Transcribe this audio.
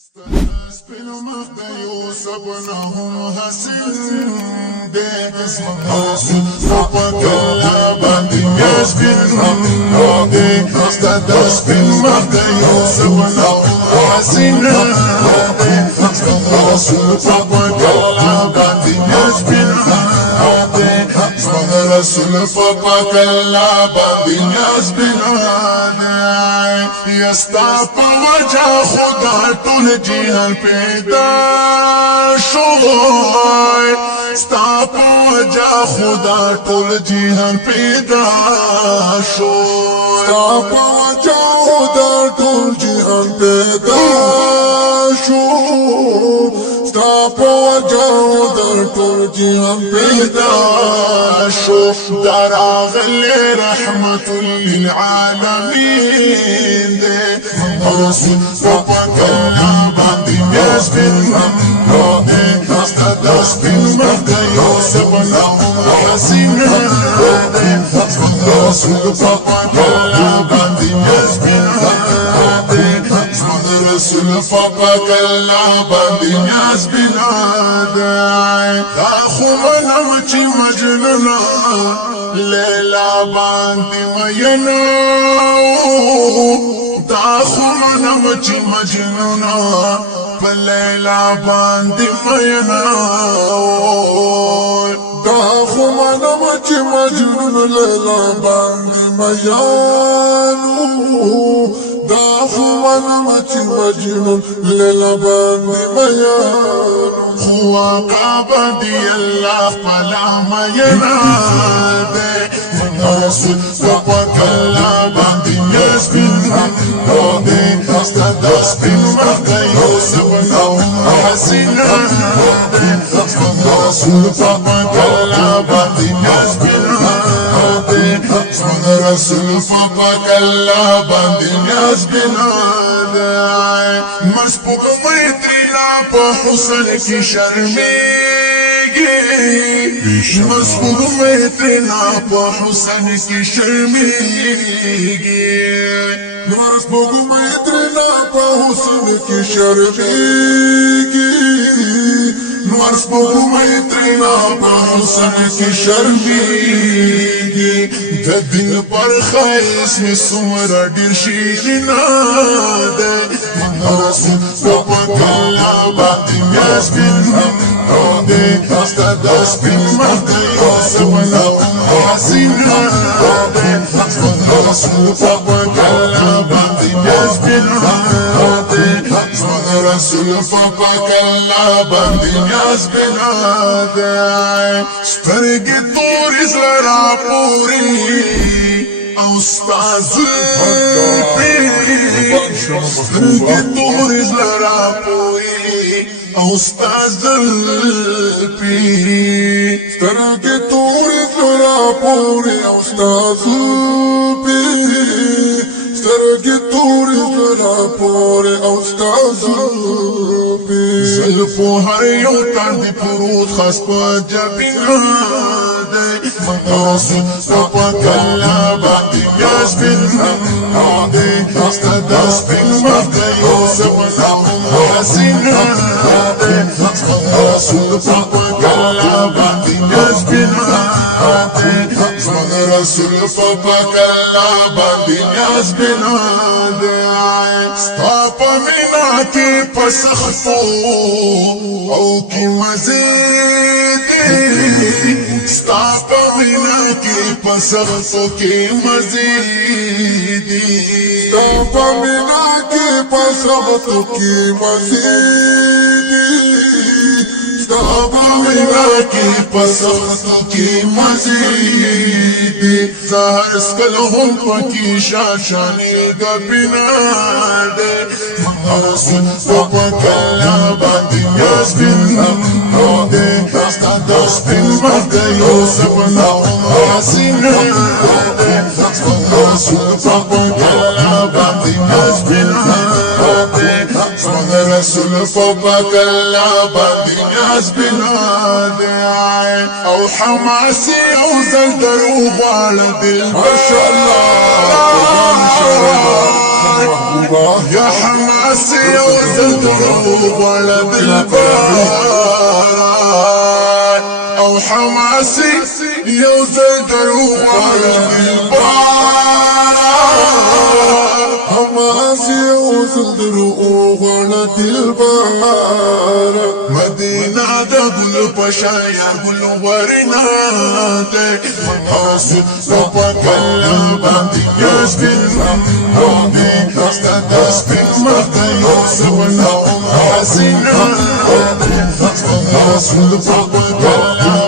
سپینو مخ د یوسف نهم حسین دې رسول په کلا باندې میاش بن دې استاد سپین مخ د یوسف نهم حسین دې رسول په کلا باندې میاش بن دې رسول په کلا باندې میاش بن یستا په وجه خدا ټول جهان پیدا شوی ستا په وجه خدا ټول جهان پیدا شوی ستا په وجه خدا ټول جهان پیدا شوی ستا په وجه خدا ټول جهان پیدا شوی دراغلی رحمت للعالمین رسول فقلا باندې میاش بن استاد سپین مخ د یوسف نهم حسین رسول فقلا باندې میاش بن رسول فقلا باندې میاش بن دا خو منم چې مجنون لیلا باندې مینا دا خو منم چې مجنون په لیلا باندې مینا دا خو منم چې مجنون لیلا باندې میانو دا خو منم چې مجنون لیلا باندې میانو خو واقع دی الله فلا مینا رسول فقلا باندې میاش بن استاد سپین مخ د یوسف نهم حسین رسول فقلا باندې میاش بن رسول فقلا باندې میاش بن مسبوق میترینا په حسن کې شرمېږي مسبوق میترینا په حسن کې شرمېږي مسبوق میترینا په حسن کې شرمېږي مسبوق میترینا په حسن کې شرمېږي د دین پر خیس می څومره ډېر شیرین ده رسول فقلا باندې میاش بن استاد سپین مخ د یوسف نهم حسین رسول فقلا باندې میاش بن رسول فقلا باندې میاش بن سترګې تورې زړه پورې او ستا زلفې سترګې تورې زړه پورې او ستا زلفې سترګې تورې زړه پورې او ستا زلفې سترګې تورې زړه پورې او ستا زلفې زلفو هر یو تن دې پروت خاص په جبینه رسول فقلا باندې میاش بن استاد سپین مخ د یوسف نهم حسین رسول فقلا باندې میاش بن رسول فقلا باندې میاش بن ستا په مینا کې پسختو او کې مزید ستا په مینا کې پسختو کې مزید ستا په مینا کې پسختو کې مزید ستا په مینا کې پسختو کې مزید زهر اسکل هم پکې شاشانې ګپینا ده رسول فقلا باندې میاش بن استاد سپین مخ د یوسف نهم حسین رسول فقلا باندې میاش بن رسول فقلا باندې میاش بن او حماسي او زندر وغواړه دل ما شاء الله يا حماسي وتدرب ولد البار او حماسي وتدرب ولد البار حماسي وتدرب ولد البار مدينة دقل بشايا قل ورنا حاسد ربك اللبن يسبن ربي استدسبن مهدى يوسف حسنا حاسد ربك اللبن